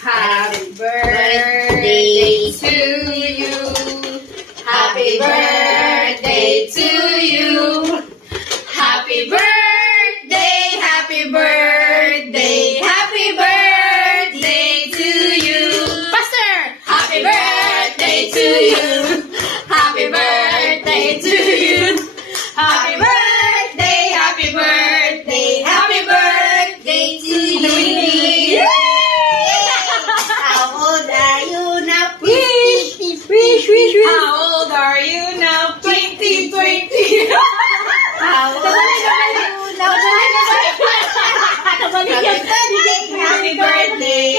Happy birthday to you. Happy birthday to you. Happy birthday, happy birthday, happy birthday to you. Pastor, happy birthday to you. Happy birthday to you. Happy birthday, happy birthday, happy birthday to you. How old are you now? Wish. How old are you now? 2020. How old are you now? Happy birthday.